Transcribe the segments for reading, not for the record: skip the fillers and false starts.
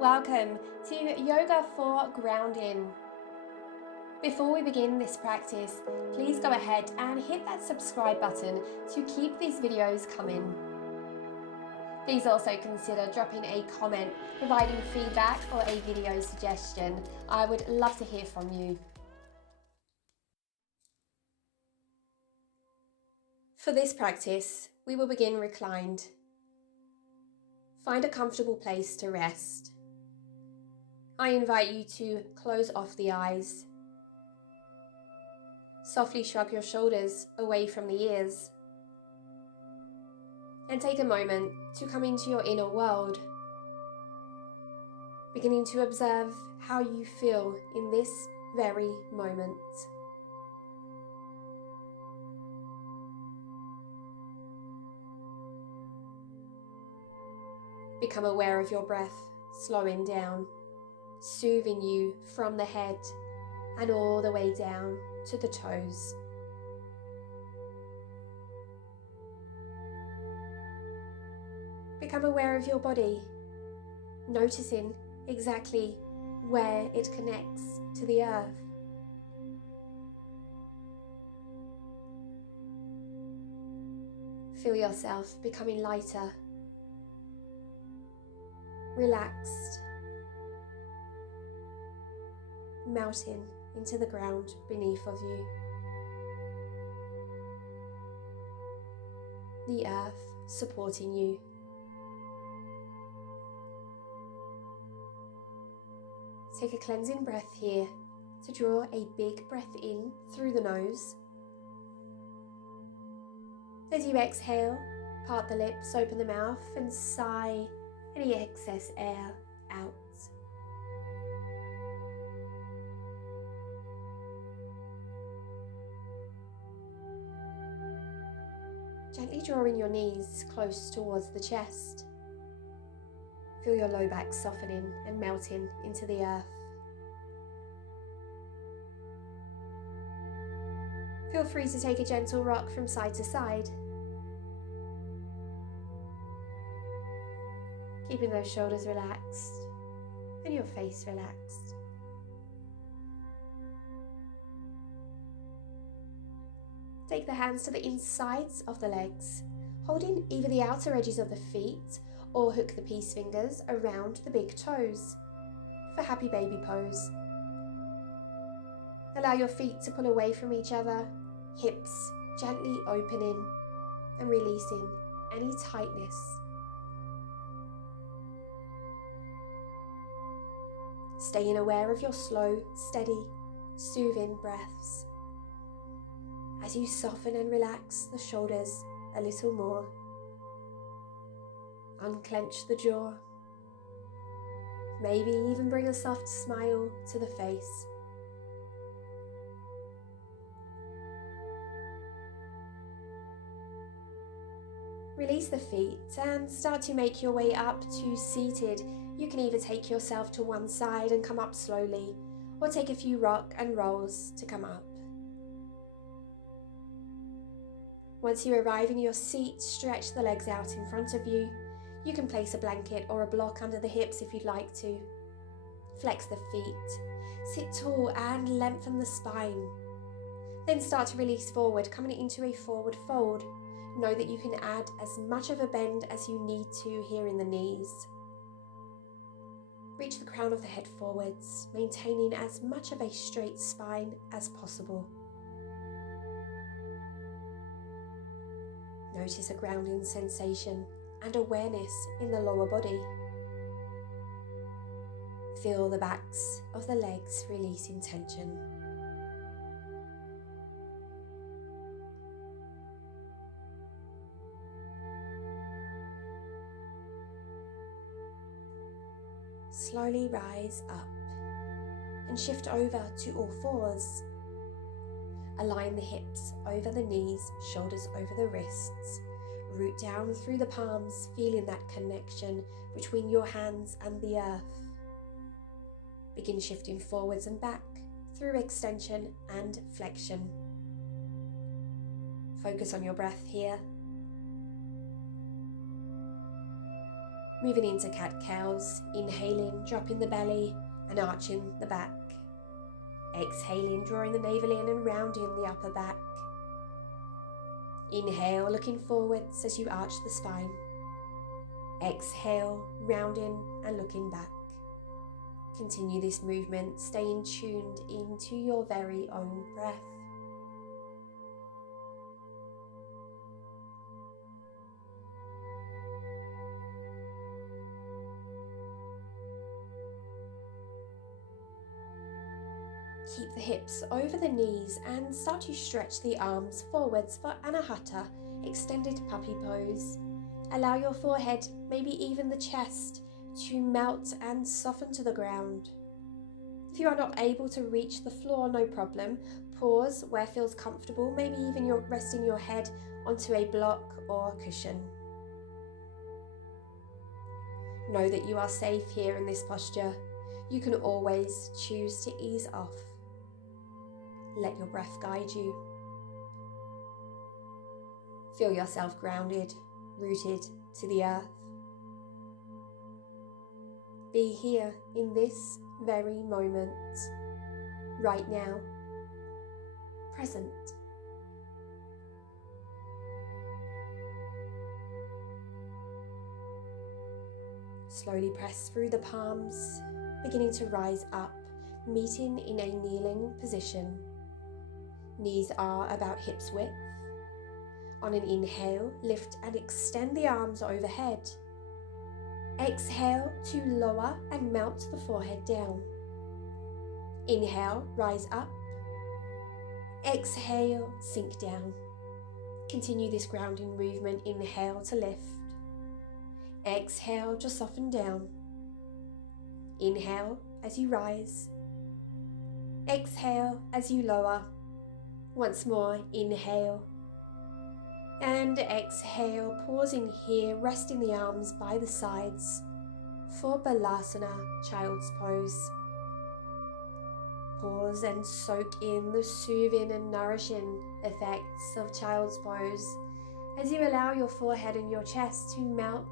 Welcome to Yoga for Grounding. Before we begin this practice, please go ahead and hit that subscribe button to keep these videos coming. Please also consider dropping a comment, providing feedback or a video suggestion. I would love to hear from you. For this practice, we will begin reclined. Find a comfortable place to rest. I invite you to close off the eyes. Softly shrug your shoulders away from the ears. And take a moment to come into your inner world, beginning to observe how you feel in this very moment. Become aware of your breath slowing down, soothing you from the head and all the way down to the toes. Become aware of your body, noticing exactly where it connects to the earth. Feel yourself becoming lighter, relaxed, melting into the ground beneath of you. The earth supporting you. Take a cleansing breath here to draw a big breath in through the nose. As you exhale, part the lips, open the mouth and sigh any excess air out. Gently drawing your knees close towards the chest. Feel your low back softening and melting into the earth. Feel free to take a gentle rock from side to side, keeping those shoulders relaxed and your face relaxed. Take the hands to the insides of the legs, holding either the outer edges of the feet or hook the peace fingers around the big toes for happy baby pose. Allow your feet to pull away from each other, hips gently opening and releasing any tightness. Staying aware of your slow, steady, soothing breaths as you soften and relax the shoulders a little more. Unclench the jaw. Maybe even bring a soft smile to the face. Release the feet and start to make your way up to seated. You can either take yourself to one side and come up slowly, or take a few rock and rolls to come up. Once you arrive in your seat, stretch the legs out in front of you. You can place a blanket or a block under the hips if you'd like to. Flex the feet, sit tall and lengthen the spine. Then start to release forward, coming into a forward fold. Know that you can add as much of a bend as you need to here in the knees. Reach the crown of the head forwards, maintaining as much of a straight spine as possible. Notice a grounding sensation and awareness in the lower body. Feel the backs of the legs releasing tension. Slowly rise up and shift over to all fours. Align the hips over the knees, shoulders over the wrists. Root down through the palms, feeling that connection between your hands and the earth. Begin shifting forwards and back through extension and flexion. Focus on your breath here. Moving into cat-cows, inhaling, dropping the belly and arching the back. Exhaling, drawing the navel in and rounding the upper back. Inhale, looking forwards as you arch the spine. Exhale, rounding and looking back. Continue this movement, staying tuned into your very own breath. Keep the hips over the knees and start to stretch the arms forwards for Anahata, extended puppy pose. Allow your forehead, maybe even the chest, to melt and soften to the ground. If you are not able to reach the floor, no problem. Pause where feels comfortable, maybe even you're resting your head onto a block or cushion. Know that you are safe here in this posture. You can always choose to ease off. Let your breath guide you. Feel yourself grounded, rooted to the earth. Be here in this very moment, right now, present. Slowly press through the palms, beginning to rise up, meeting in a kneeling position. Knees are about hips width. On an inhale, lift and extend the arms overhead. Exhale to lower and melt the forehead down. Inhale, rise up. Exhale, sink down. Continue this grounding movement. Inhale to lift. Exhale to soften down. Inhale as you rise. Exhale as you lower. Once more, inhale. And exhale, pausing here, resting the arms by the sides for Balasana, Child's Pose. Pause and soak in the soothing and nourishing effects of Child's Pose as you allow your forehead and your chest to melt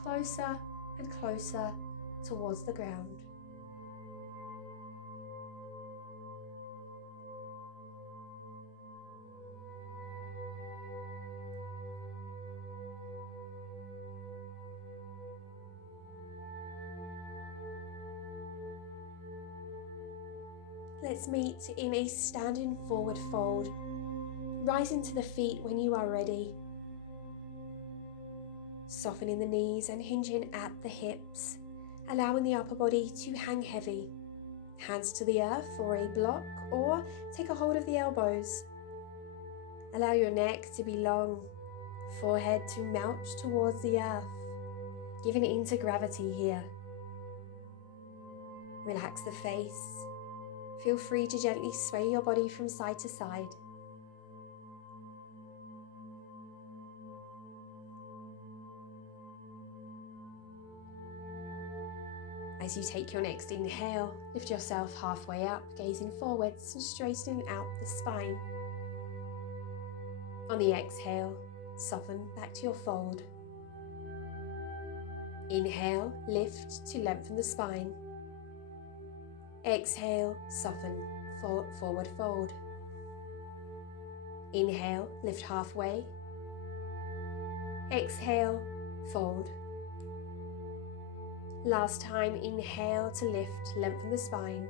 closer and closer towards the ground. Let's meet in a standing forward fold, rising to the feet when you are ready. Softening the knees and hinging at the hips, allowing the upper body to hang heavy. Hands to the earth for a block or take a hold of the elbows. Allow your neck to be long, forehead to melt towards the earth, giving into gravity here. Relax the face. Feel free to gently sway your body from side to side. As you take your next inhale, lift yourself halfway up, gazing forwards and straightening out the spine. On the exhale, soften back to your fold. Inhale, lift to lengthen the spine. Exhale, soften, forward fold. Inhale, lift halfway. Exhale, fold. Last time, inhale to lift, lengthen the spine,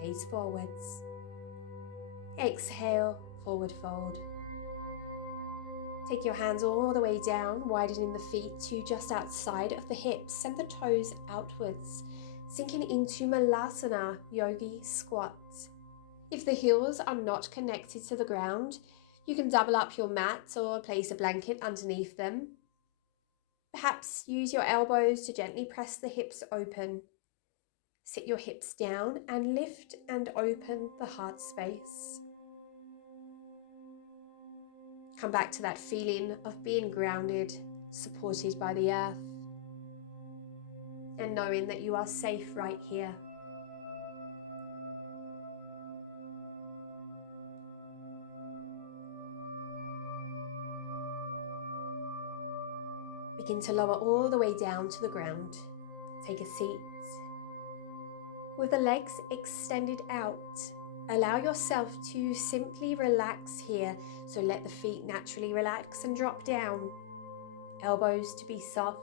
gaze forwards. Exhale, forward fold. Take your hands all the way down, widening the feet to just outside of the hips, send the toes outwards, sinking into Malasana, Yogi Squat. If the heels are not connected to the ground, you can double up your mat or place a blanket underneath them. Perhaps use your elbows to gently press the hips open. Sit your hips down and lift and open the heart space. Come back to that feeling of being grounded, supported by the earth, and knowing that you are safe right here. Begin to lower all the way down to the ground. Take a seat. With the legs extended out, allow yourself to simply relax here. So let the feet naturally relax and drop down. Elbows to be soft,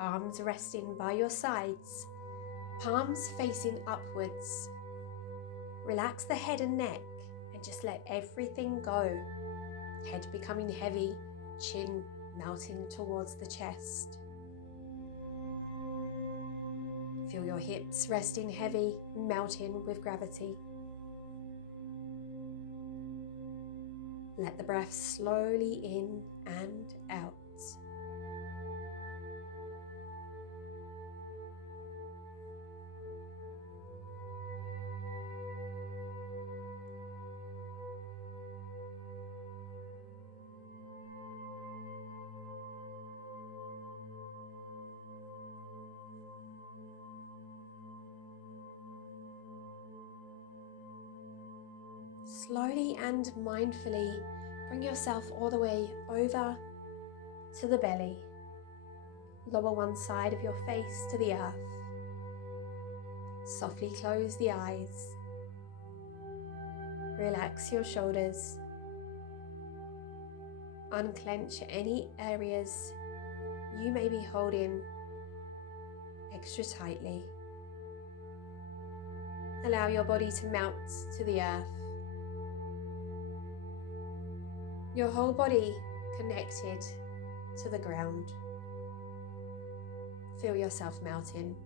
arms resting by your sides, palms facing upwards. Relax the head and neck and just let everything go. Head becoming heavy, chin melting towards the chest. Feel your hips resting heavy, melting with gravity. Let the breath slowly in and out. Slowly and mindfully bring yourself all the way over to the belly. Lower one side of your face to the earth. Softly close the eyes. Relax your shoulders. Unclench any areas you may be holding extra tightly. Allow your body to melt to the earth. Your whole body connected to the ground. Feel yourself melting.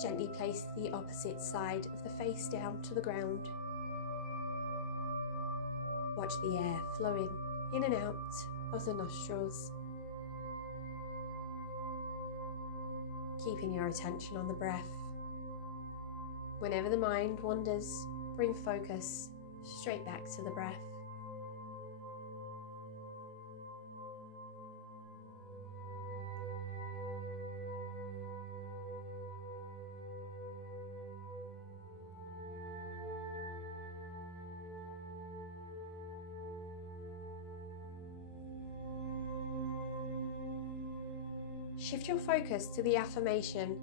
Gently place the opposite side of the face down to the ground. Watch the air flowing in and out of the nostrils. Keeping your attention on the breath. Whenever the mind wanders, bring focus straight back to the breath. Shift your focus to the affirmation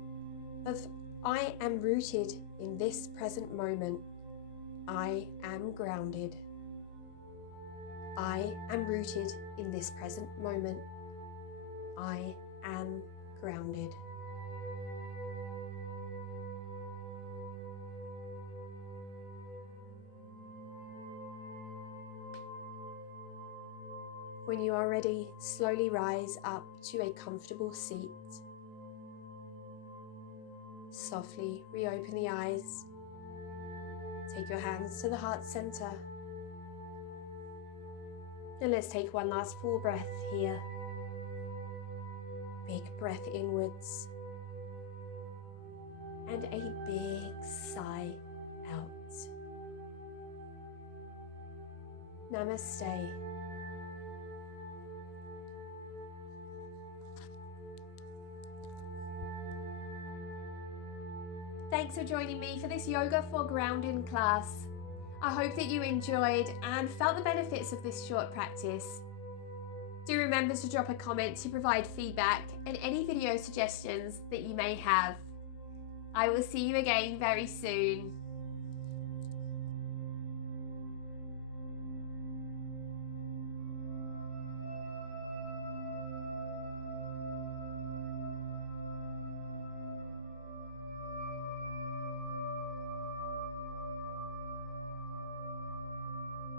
of I am rooted in this present moment. I am grounded. I am rooted in this present moment. I am grounded. When you are ready, slowly rise up to a comfortable seat. Softly reopen the eyes. Take your hands to the heart center. And let's take one last full breath here. Big breath inwards. And a big sigh out. Namaste. Thanks for joining me for this Yoga for Grounding class. I hope that you enjoyed and felt the benefits of this short practice. Do remember to drop a comment to provide feedback and any video suggestions that you may have. I will see you again very soon.